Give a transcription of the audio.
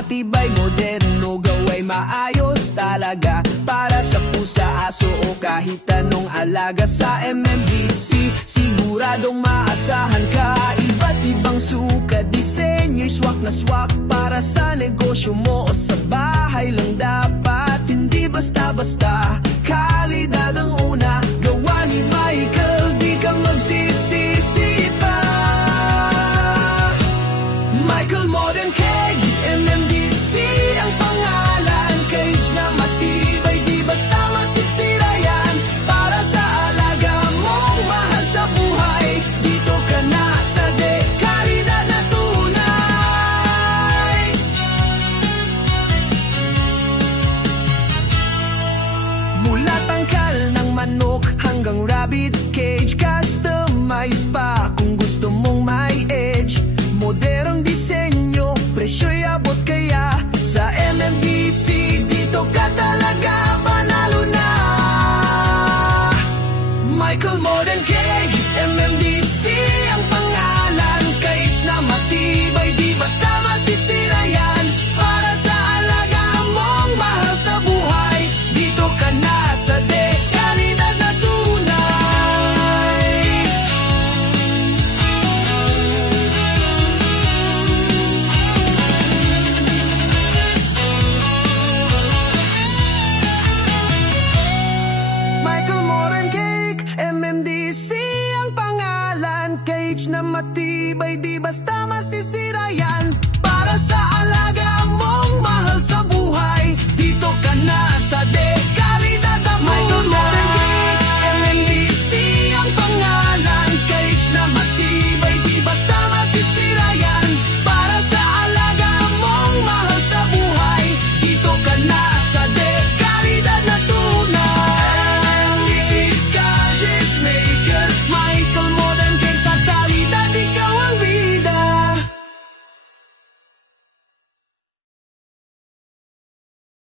matibay, moderno, gaway maayos talaga. Para sa pusa, aso o kahit anong alaga. Sa MMDC, siguradong maasahan ka. Iba't ibang sukat, disenyo'y swak na swak. Para sa negosyo mo o sa bahay lang dapat. Hindi basta-basta, kalidad ang una. Gawa ni Michael, di ka magsisisi pa. Michael Modern Cage, MMDC ang pangalan. Cage na matibay, di basta masisira yan. Para sa alaga mong mahal sa buhay, dito ka na sa kalidad na tunay. Mula tangkal ng manok hanggang rabbit cage, customize pa kung gusto mong may edge. Modernong disenyo, presyo'y abot kaya. Sa MMDC, dito ka talaga panalo na. Michael Modern Cage, MMDC ang pangalan. Cage na matibay, di basta masisira yan. Para sa alaga mong mahal sa buhay, dito ka na sa kalidad na tunay. Michael Modern Cake, MMDC ang pangalan. Cage na matibay, di basta masisira yan. Para sa